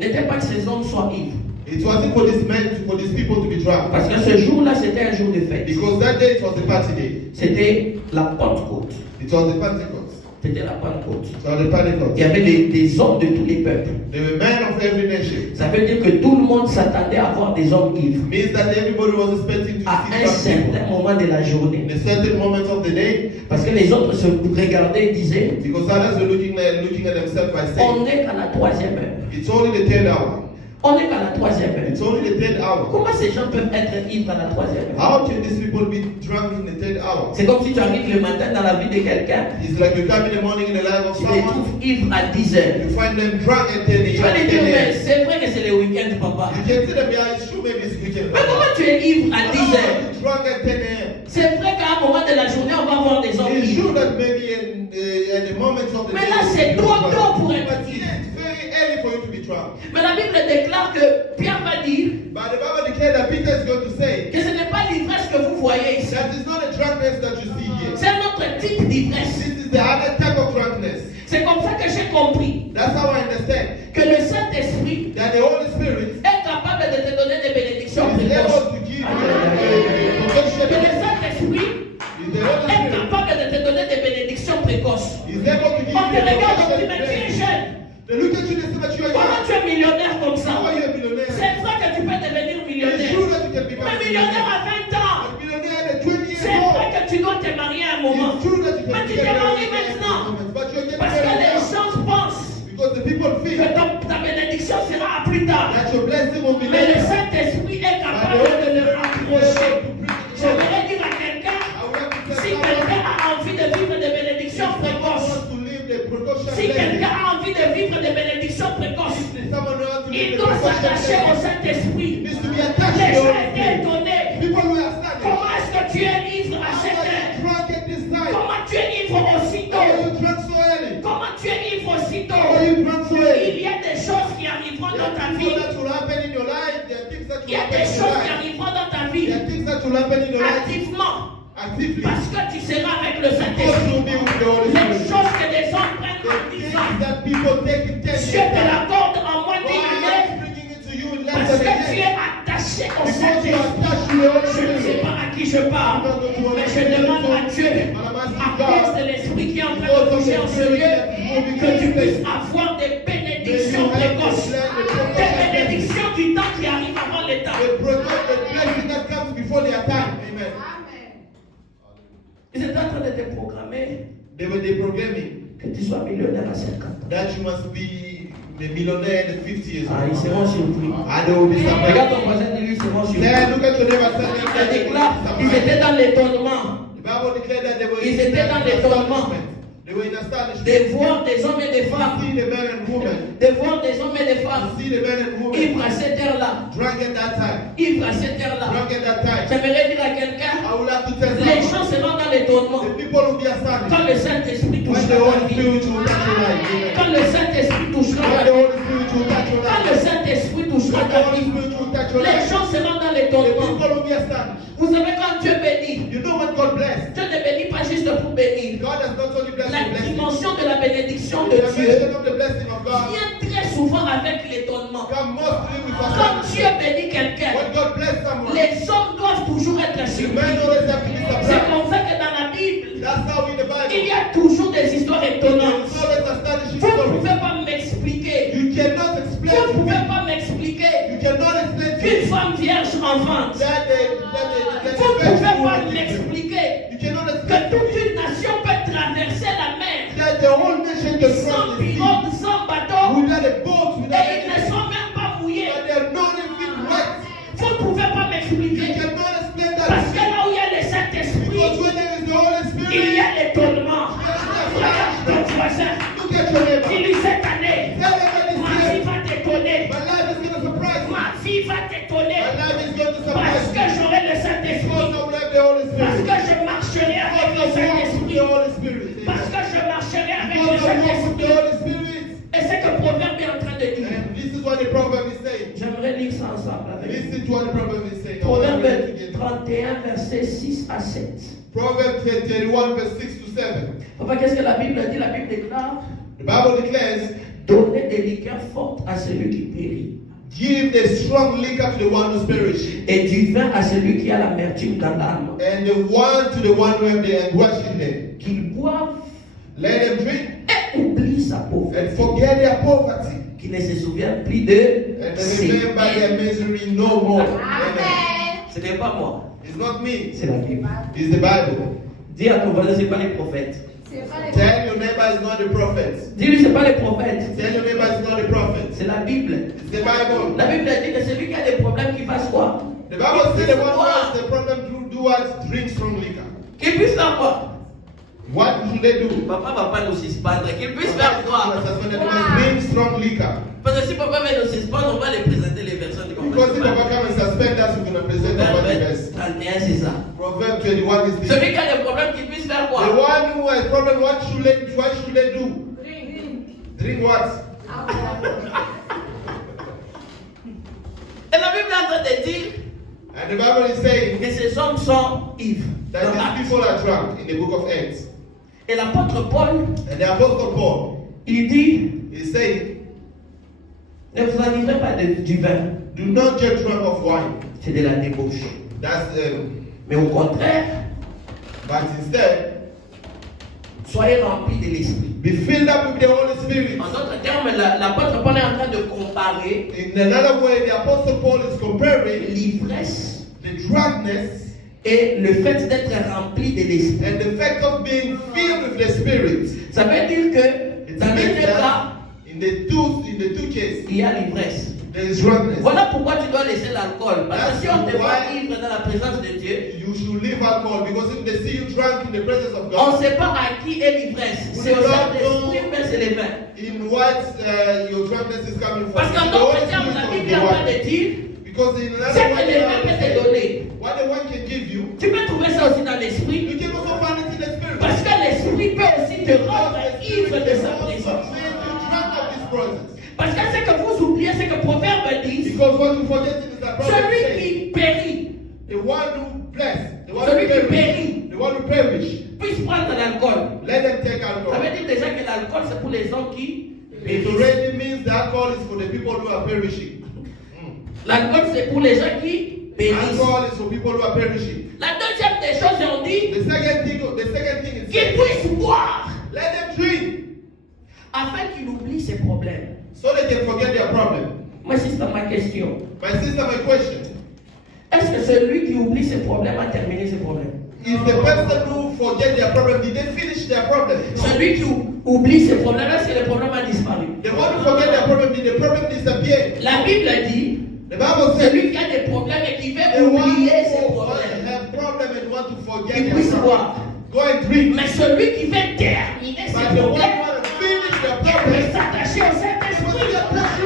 n'était pas que ces hommes soient ivres. it wasn't for these men, for these people to be drunk. Parce que ce jour-là, c'était un jour de fête. Because that day it was the party day. C'était la Pentecôte. It was the Pentecost. C'était la Pentecôte. It was the Pentecost. Il y avait des hommes de tous les peuples. There were men of every nation. Ça veut dire que tout le monde s'attendait à voir des hommes ivres. Means that everybody was expecting to À see un drunk people. certain moment de la journée. In a certain moment of the day, Parce que les autres se regardaient et disaient, because others were looking at themselves by on saying, n'est qu'à la troisième heure. it's only the third hour. On n'est qu'à la troisième heure. It's only the third hour. Comment ces gens peuvent être ivres à la troisième heure? How can these people be drunk in the third hour? C'est comme si tu arrives le matin dans la vie de quelqu'un, It's like you come in the morning in the life of tu les someone, trouves ivres à 10 heures. you find them drunk at 10 Tu vas lui dire, mais a.m. c'est vrai que c'est le week-end, papa. You can tell them, yeah, it's true, maybe it's weekend. Mais comment tu es ivre à 10 But how heures? are you drunk at 10 a.m.? C'est vrai qu'à un moment de la journée, on va voir des hommes It's ivres. true that maybe at the moment of the Mais day, là, c'est you're trop drunk. tôt pour être But ivre. yeah, it's very early for you to be drunk. Mais la Bible déclare que Pierre va dire But the Bible declared that Peter is going to say que ce n'est pas l'ivresse que vous voyez ici. that is not a drunkenness that you see here. C'est un autre type d'ivresse. This is the other type of drunkenness. C'est comme ça que j'ai compris That's how I understand que le Saint-Esprit that the Holy Spirit est capable de te donner des bénédictions is précoces. able to give you protection. Que le Saint-Esprit Is the Holy est Spirit capable de te donner des bénédictions précoces. is able to give On te you regarde, on te dit, mais tu es protection. jeune. They look at you and say that you are Comment young. tu es millionnaire comme ça? How are you a millionaire? C'est vrai que tu peux devenir It's millionnaire. true that you can be Mais millionnaire à 20 ans. a millionaire at 20 years C'est vrai old. que tu dois te marier à un moment. It's true that you Mais can tu get t'es marié married at maintenant. the moment, but you're getting Parce que married les now. gens pensent Because the people que think ta bénédiction sera à plus tard. that your blessing will be Mais le later. Saint-Esprit est But the capable Holy de le Spirit is rapprocher. able to bring it Je closer. voudrais dire à quelqu'un, I would like to tell si someone quelqu'un a envie de vivre des bénédictions who précoces, wants to live the precocious si quelqu'un blessing, a envie de vivre des bénédictions précoces, if someone wants to live il the doit precocious s'attacher au blessing, Saint-Esprit. needs to be attached Les to the gens Holy étaient Spirit. étonnés. People who are standing, Comment est-ce que tu es ivre à how cette are heure? you drunk at this time? Comment tu es ivre How are aussitôt? you drunk so early? Comment tu es ivre How are aussitôt? you drunk so early? Il y a des choses qui arriveront There dans ta are vie. things that will happen in your life. There are things that Il will y a happen des in your choses qui life. arriveront dans ta There vie are things that will happen in your life activement. actively. Parce que tu seras avec le Because Saint-Esprit. you'll be with the Holy Les Spirit. choses que des hommes prennent The en 10 things ans, that people take in 10 Dieu te years. l'accorde en moins God d'une is année. bringing it to you in less Parce than que a tu year. es attaché au Because you are Saint-Esprit. attached to the Holy Je ne sais Spirit. pas à qui je parle, mais je demande à Dieu, à cause de l'Esprit qui est en train de bouger en ce lieu, que tu puisses avoir des bénédictions précoces. Des bénédictions du temps qui arrive avant les temps. The blessing that comes before their time. Amen. Ils étaient en train de te programmer They were programming que tu sois millionnaire à 50 ans. that you must be a millionaire in the 50 years Ah, ils old. seront surpris. And they will be surprised. Regarde ton voisin, dis-lui, ils seront surpris. Then look at your neighbor and Il tell them déclare, ils étaient dans l'étonnement The Bible declared that they were Ils étaient dans l'étonnement. They were in astonishment. de voir des hommes et des femmes, See the men and women. de voir des hommes et des femmes See the men and women. ivres à cette heure-là, Drunk at that time. ivres à cette heure-là. Drunk at that time. J'aimerais dire à quelqu'un, I would have to tell les someone. gens seront dans l'étonnement The people will be astonished. quand le Saint-Esprit When touchera the ta Holy vie. Spirit will touch your life. Amen. Quand le Saint-Esprit touchera When ta the vie. Holy Spirit will touch your Quand life. le Saint-Esprit touchera When the ta Holy vie. Spirit will touch your Les life. gens seront dans The l'étonnement. people will be astonished. Vous savez, quand Dieu bénit, You know when God bless. Dieu ne bénit pas juste pour bénir. God has not only blessed La you, blessed you. dimension de la bénédiction The de Dieu dimension of the blessing of God vient très souvent avec l'étonnement. come mostly with Quand Dieu astonishment. bénit quelqu'un, When God bless someone, les hommes doivent toujours être the surpris. man always have to be C'est surprised. comme ça que dans la Bible, That's how in the il y Bible. a toujours des histoires étonnantes. It's always astonishing Vous ne stories. pouvez pas m'expliquer. You cannot Vous explain ne to pouvez me. pas m'expliquer You cannot explain to qu'une me femme vierge enfante. that Vous ne pouvez pas m'expliquer You cannot que explain to toute me une nation peut traverser la mer that the whole nation can sans cross the sea pirogue, sans bateau, without a boat, without et ils ne anything. sont même pas mouillés. But they are not even wet. Vous ne pouvez pas You m'expliquer. cannot explain Parce that que là où il y a le because Saint-Esprit, when there is the Holy il y Spirit, a l'étonnement. Regarde ton voisin. look at your neighbor. Dis-lui cette année, Tell everybody ma vie here, va t'étonner. my life is going to surprise you. Ma vie va My t'étonner. life is going to Parce surprise que you. j'aurai le Because Saint-Esprit. I will have the Holy Parce Spirit. que je marcherai avec le Because I walk with Saint-Esprit. the Holy Spirit. Parce que je marcherai avec Because le I walk with the Saint-Esprit. Holy Spirit. Et c'est que Proverbe est en train de dire. And this is what the proverb is saying. J'aimerais lire ça ensemble avec vous. Listen to what the proverb is saying. I want to read Proverbe it again. 31, versets 6 à 7. Proverbs 31, verse 6 to 7. Papa, qu'est-ce que la Bible dit? La Bible déclare, The Bible declares, donnez des liqueurs fortes à celui qui périt, give the strong liquor to the one who's perishing, et du vin à celui qui a l'amertume dans l'âme. and the one to the one who have the anguish in them. Qu'il boive Let them drink et oublie sa pauvreté, and forget their poverty, qui ne se souvient plus de and ses remember their peines. misery no more. Amen. Ce n'est pas moi, It's not me, c'est la Bible. it's the Bible. Dis à ton voisin, ce n'est pas les prophètes. Tell your neighbor it's not the prophet. Dis-lui, ce n'est pas les prophètes, Tell your neighbor it's not the prophet. c'est la Bible. It's the Bible. La Bible dit que celui qui a des problèmes, qu'il fasse quoi? The Bible says the one who has the problem to do what? Drink strong liquor. Qu'il puisse faire quoi? What should they do? Papa va pas nous suspendre. Qu'il puisse faire quoi? Drink strong liquor. Parce que si papa va nous suspendre, on va les présenter les versets du Because if Papa come and suspend us, we're going to present Papa the Proverbe best. 31, c'est ça. Proverb 21 is this. Celui qui a des problèmes, qu'il puisse faire The quoi? one who has problem, what should they do? Drink what? Et la Bible est en train de dire And the Bible is saying que ces hommes sont ivres. that these people are drunk in the book of Acts. Et l'apôtre Paul, And the apostle Paul il dit, is saying, ne vous enivrez pas du vin. do not get drunk of wine. C'est de la débauche. That's Mais au contraire, but instead, soyez remplis de l'esprit. be filled up with the Holy Spirit. En d'autres termes, l'apôtre Paul est en train de comparer In another way, the apostle Paul is comparing l'ivresse the drunkenness et le fait d'être rempli de l'esprit. and the fact of being filled with the Spirit. Ça veut dire que dans les deux cas, In the two cases, il y a l'ivresse. there is drunkenness. Voilà pourquoi tu dois laisser l'alcool. Parce que si on te voit ivre dans la présence de Dieu, You should leave alcohol because if they see you drunk in the presence of on ne God, sait pas à qui est l'ivresse. C'est au Saint-Esprit, mais c'est les vins. in what your drunkenness is coming from. Parce qu'en The d'autres Holy termes, la Spirit Bible est of en the train wine. de dire, Because in ce another que way, les vins peuvent te donner. what the wine can give you, Tu peux trouver ça aussi dans l'esprit. you can also find it in the Spirit. Parce que l'esprit peut aussi te rendre ivre de sa also présence. make you drunk of His presence. Parce que ce que vous oubliez, c'est que Proverbe dit, Because what you forget is that celui prophet qui périt, the one who bless, the one celui who qui buries, périt, they want to perish. puissent prendre de l'alcool. Let them take Ça alcohol. veut dire déjà que l'alcool, c'est pour les gens qui It périssent. already means the alcohol is for the people who are perishing. L'alcool, c'est pour les gens qui périssent. Alcohol is for people who are perishing. La deuxième des choses, on dit The second thing is qu'ils puissent boire let them drink afin qu'ils oublient ses problèmes. so they can forget their problem. Moi, c'est ça ma question. My sister, my question Est-ce que celui qui oublie ses problèmes a terminé ses problèmes? is the person who forget their problem, did they finish their problem? Celui qui oublie ses problèmes, est-ce que le problème a disparu? The one who forget their problem, did the problem disappear? La Bible dit The Bible says celui qui a des problèmes et qui veut the one oublier ses who problèmes, have problem and want to forget qu'il their puisse problem, boire. go and drink. Mais celui qui veut terminer ses But the one who problèmes, want to finish their il problem, peut s'attacher au Saint-Esprit.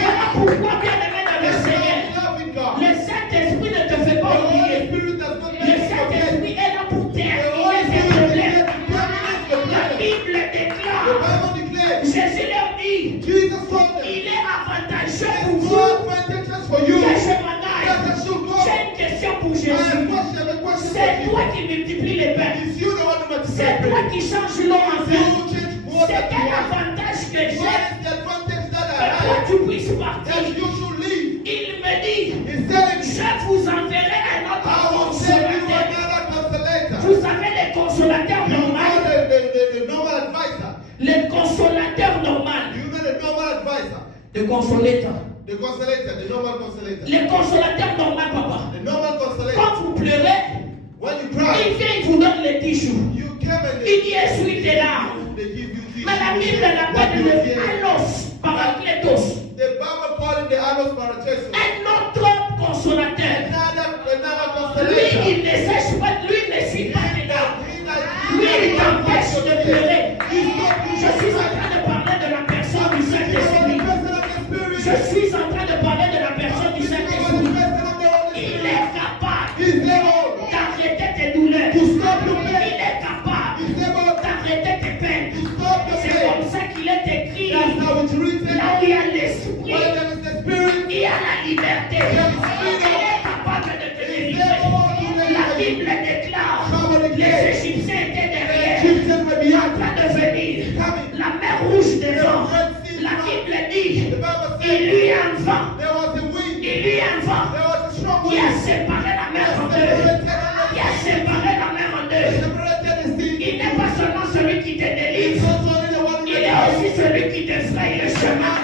Voilà pourquoi, bien aimé dans le Seigneur, loving God. le Saint-Esprit ne te fait The pas Holy oublier. Spirit does not Le make you forget. Saint-Esprit est là pour The terminer Holy ses Spirit is problèmes. there to terminate the La problem. Bible The déclare, Bible declares, Jésus leur dit, Jesus told them, il est avantageux there pour is vous no advantages for you. que je m'en aille. That I should go. J'ai une question pour I Jésus. have a question C'est for toi you. qui multiplies les pains. Is you the one who multiplies C'est toi bread? qui changes l'eau en vin. You change water C'est to quel wine. avantage que What j'ai is the advantage that que I toi have? tu puisses That partir? you should leave. Il me dit, He's telling me, je vous enverrai un autre I will send you consolateur. another consolator. Vous savez les consolateurs You know normaux, the normal advisor. les consolateurs normaux, You know the normal advisor. de consolateur. The consolator, the normal consolator. Les consolateurs normaux, papa. The normal consolator. Quand vous pleurez, When you il cry, vient, il vous donne les tissus. you came and Il dit essuie tes larmes. they give you tears. Mais la Bible l'appelle le alos, parakletos. The Bible called it the Anos Parachesos. Un autre consolateur. Another Lui, consolator. il ne sèche pas, lui ne suit pas tes larmes. He that Lui, il t'empêche de pleurer. He's not Je suis en train de parler de la personne du the Saint-Esprit. person of the Spirit. Je suis en train de parler de la personne du The Saint-Esprit. person of the Holy Il Spirit. est capable He's able d'arrêter tes douleurs. to stop your Il pain. est capable He's able d'arrêter tes peines. to stop your C'est pain. comme ça qu'il est écrit. That's how it's written. Là où il y a Where l'esprit, there is the Spirit, il y a la liberté. Il est capable de te he's délivrer. able to La deliver Bible you. déclare, Come on, les declare. Égyptiens étaient The derrière, Egyptians were en behind. train de venir. Coming. La mer rouge devant. La Bible dit, The Bible il says y a un vent, there was a wind. il y a un vent There was a strong qui a wind. séparé la mer en deux. Qui a séparé la mer en deux. Separated the sea. Il n'est pas seulement celui qui te It's délivre, not only the one who il est aussi celui qui te fraye le chemin.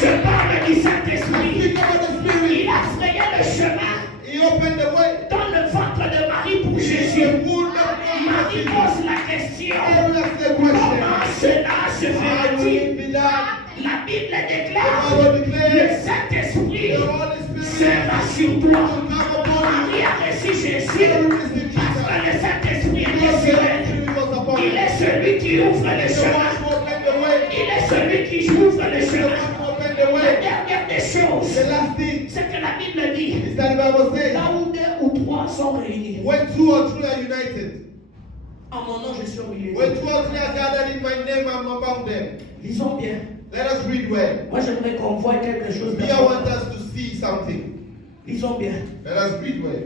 Je parle du Saint-Esprit. Speak about the Spirit. Il a frayé le chemin He opened the way. dans le ventre de Marie pour The Jésus. wound of Marie God. pose la question, Every ask the comment question. cela se How will fera-t-il? it be done? La Bible The déclare, Bible le declares Saint-Esprit the Holy Spirit sera sur toi. will come upon Marie you. a reçu Jésus Every receive parce Jesus. que le Saint-Esprit était Because sur the elle. Spirit was upon Il you. est celui qui ouvre le The chemin. one who opened the way. Il est celui qui ouvre le The chemin. one who opened the La way. dernière des choses, The last thing c'est que la Bible dit, is that the Bible says, là où deux ou trois sont réunis, when two or three are united, en mon nom je suis au milieu. when two or three are gathered in my name, I'm among them. Lisons bien. Let us read well. Moi j'aimerais qu'on voit quelque chose Me, I want d'important. us to see something. Lisons bien. Let us read well.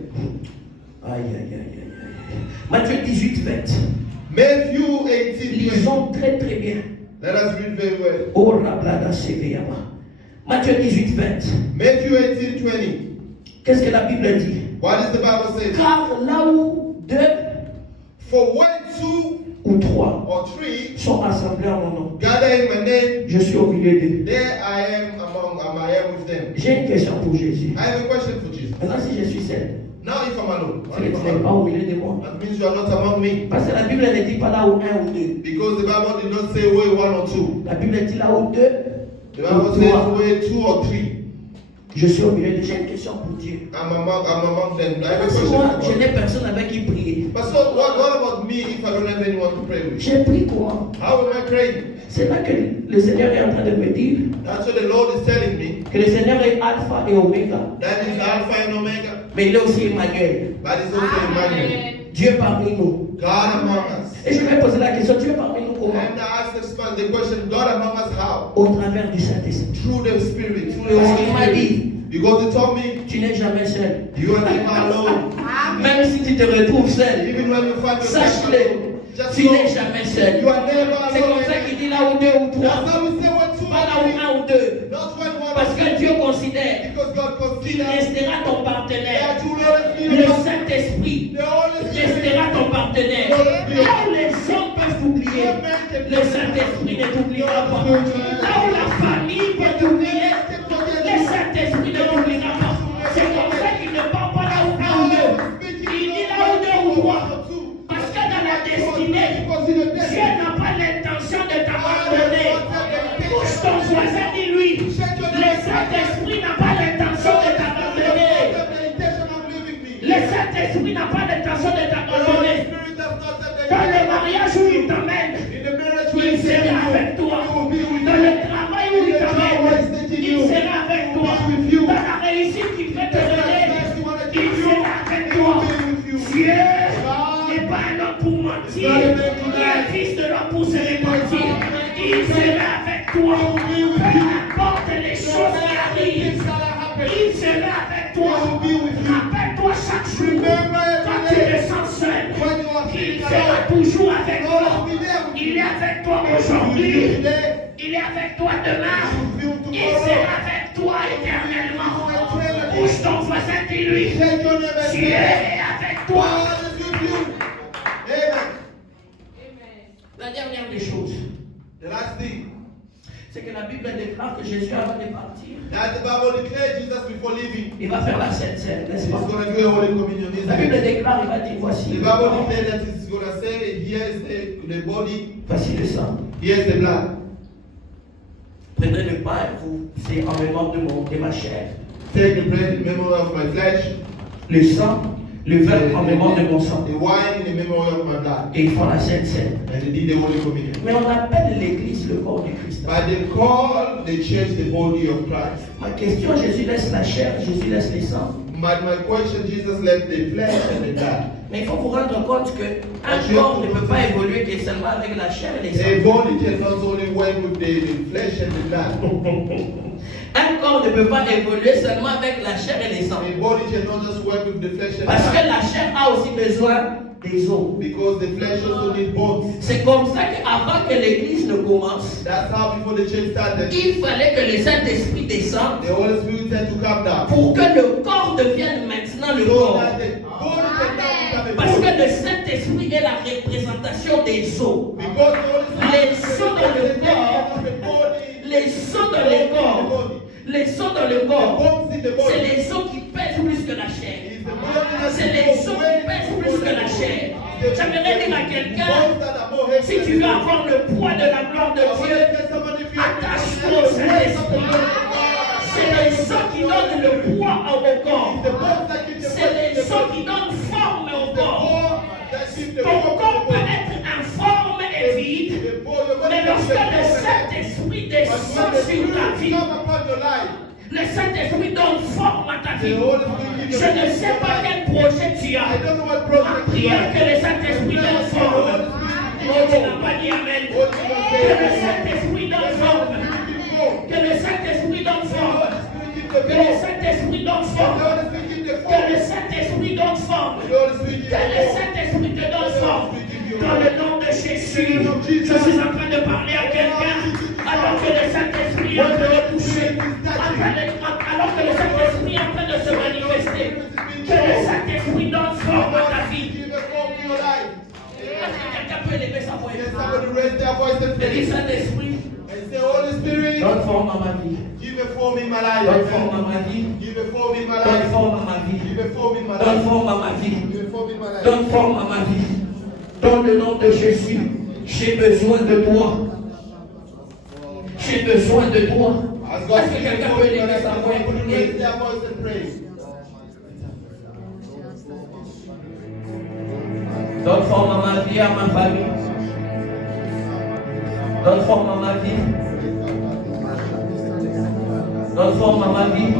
Aïe, aïe, aïe, aïe, aïe. Matthieu 18, 20. Matthew 18, 20. Lisons très très bien. Let us read very well. Oh, Rablada Seveyama. Matthieu 18, 20. Matthew 18, 20. Qu'est-ce que la Bible dit? What does the Bible say? Car là où deux For when two ou trois or three sont assemblés en mon nom, gather in my name, je suis au milieu d'eux. there I am with them. J'ai une question pour Jésus. I have a question for Jesus. Maintenant, si je suis seul, Now if I'm alone, what tu if n'es I'm pas alone? au milieu de moi. That means you are not among me. Parce que la Bible ne dit pas là où un ou deux. Because the Bible did not say where one or two. La Bible dit là où deux The Bible ou says trois. where two or three. Je suis au milieu de. J'ai une question pour Dieu. I'm among them. I have a Parce que question moi, for je God. n'ai personne avec qui prier. But so what about me if I don't have anyone to pray with? J'ai prié comment? How am I praying? C'est là que le Seigneur est en train de me dire That's what the Lord is telling me. que le Seigneur est Alpha et Oméga. That is Alpha and Omega. Mais il est aussi Emmanuel. But it's also Emmanuel. Dieu parmi nous. God among us. Et je vais poser la question, Dieu parmi nous comment? And I ask the question, God among us how? Au travers du Saint-Esprit. Through the Spirit. Through the Parce Holy qu'il m'a Spirit. dit, You're going to tell me tu n'es jamais seul. you are never alone. Même si tu te retrouves seul, Even when you find yourself sache-le, alone, just tu know n'es jamais seul. you are never C'est comme alone. ça qu'il dit là où deux ou trois, That's how we say what two pas là or où three. un ou deux. Not when one Parce or que two. Dieu considère Because God qu'il considers restera ton partenaire. that you will always be Le your Saint-Esprit the Holy Spirit. restera ton partenaire. Là où les hommes peuvent t'oublier, le Saint-Esprit ne t'oubliera pas. Là où la famille peut t'oublier, le Saint-Esprit ne t'oubliera pas. C'est comme ça qu'il ne parle pas là où un ou deux. Il dit là où deux ou trois. Parce que dans la destinée, Dieu n'a pas l'intention de t'abandonner. Touche ton voisin, dis-lui. Le Saint-Esprit n'a pas l'intention de t'abandonner. Le Saint-Esprit n'a pas l'intention de t'abandonner. Dans le mariage où il t'emmène, il sera avec toi. Dans le travail où il t'emmène, il sera avec toi. Dans la réussite qu'il veut te donner, il sera avec toi. Dieu n'est pas un homme pour mentir, ni un fils de l'homme pour se repentir. Il sera avec toi. Peu importe les choses qui arrivent, il sera avec toi. Rappelle-toi chaque jour, quand tu te sens seul, il sera toujours avec toi. Il est avec toi aujourd'hui. Il est avec toi demain. Il sera avec toi éternellement. Bouge ton voisin, dis-lui. Dieu est avec toi. La dernière des choses, The last thing c'est que la Bible déclare que Jésus, avant de partir, that the Bible declared Jesus before leaving, il va faire la Sainte Seine, n'est-ce he's pas? going to do a Holy Communion. La Bible Isn't it? déclare, il va dire, voici The le Bible corps, declared that he's going to say, here's the body, voici le sang. here's the blood. Prenez le pain, vous, c'est en mémoire de ma chair. Take the bread in memory of my flesh, Le sang, le verre en mémoire de mon sang. the wine in the memory of my blood. Et ils font la Sainte Seine. And they did the Holy Communion. Mais on appelle l'Église le corps du Christ. But they call the church the body of Christ. Ma question, Jésus laisse la chair, Jésus laisse le sang. But my question, Jesus left the flesh and the blood. Mais il faut vous rendre compte qu'un corps ne peut pas évoluer que seulement avec la chair et les A sangs. body cannot only work with the flesh and the blood. Un corps ne peut pas évoluer seulement avec la chair et les sangs. A body cannot just work with the flesh and Parce the que blood. la chair a aussi besoin des os. Because the flesh also needs bones. C'est comme ça qu'avant que l'Église ne commence, That's how before the church started, il fallait que le Saint-Esprit descende the Holy Spirit had to come down. pour que le corps devienne maintenant le So corps. that the body can now become a Parce que body. le Saint-Esprit est la représentation des os. Because the Holy Spirit Les is os dans le corps, the body. les os dans le corps, les os dans le The corps, bones in the body. c'est les os qui pèsent plus que la chair. It's the body that C'est les os qui pèsent plus que la chair. J'aimerais dire à quelqu'un, si tu veux avoir le poids de la gloire de Dieu, attache-toi au Saint-Esprit. C'est les os qui donnent le poids au corps. C'est les os qui donnent forme au corps. Ton corps peut être informe et vide, mais lorsque le Saint-Esprit descend sur ta vie, le Saint-Esprit donne forme à ta vie. Je ne sais pas quel projet tu as. Ma prière que le Saint-Esprit donne forme. Oh, tu n'as pas dit Amen. Que le Saint-Esprit donne forme. Que le Saint-Esprit donne forme. Que le Saint-Esprit donne forme. Que le Saint-Esprit donne forme. Que le Saint-Esprit te donne forme. Dans le nom de Jésus, je suis en train de parler à quelqu'un alors que le Saint-Esprit est en train de toucher. Alors que le Saint-Esprit est en train de se manifester. Que le Saint-Esprit donne forme à ta vie. Est-ce que quelqu'un peut élever sa voix et dire Saint-Esprit, donne forme à ma vie. Give a form in my Donne forme life. à ma vie. Give a form in my Donne life. forme à ma vie. Give a form in my Donne life. forme à ma vie. Give a form in my life. Donne forme à ma vie. Dans le nom de Jésus, j'ai besoin de toi. J'ai besoin de toi. As God Est-ce que quelqu'un peut élever sa voix et raise prier? their voice and pray. Donne forme à ma vie, à ma famille. Donne forme à ma vie. Donne forme à ma vie.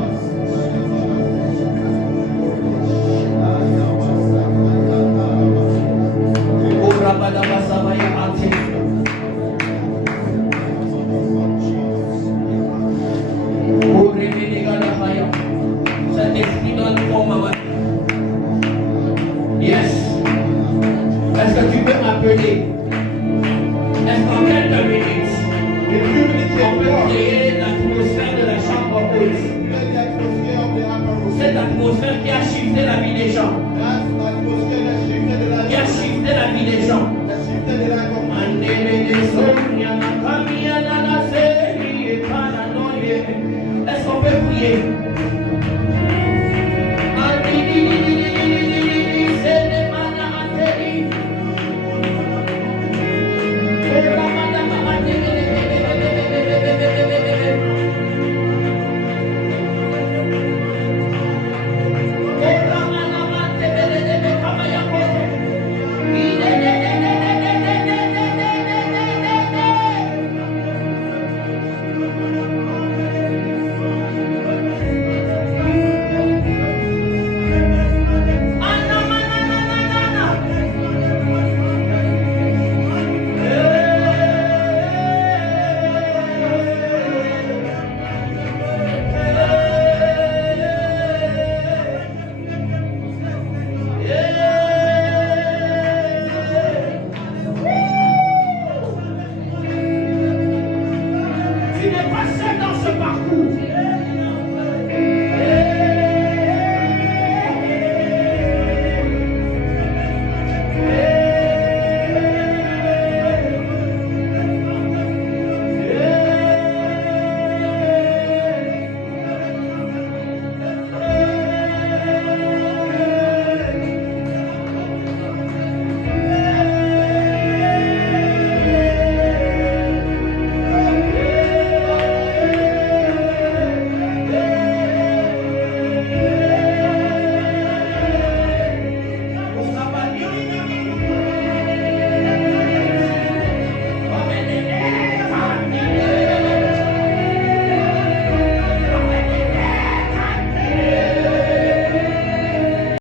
Est-ce qu'on peut prier?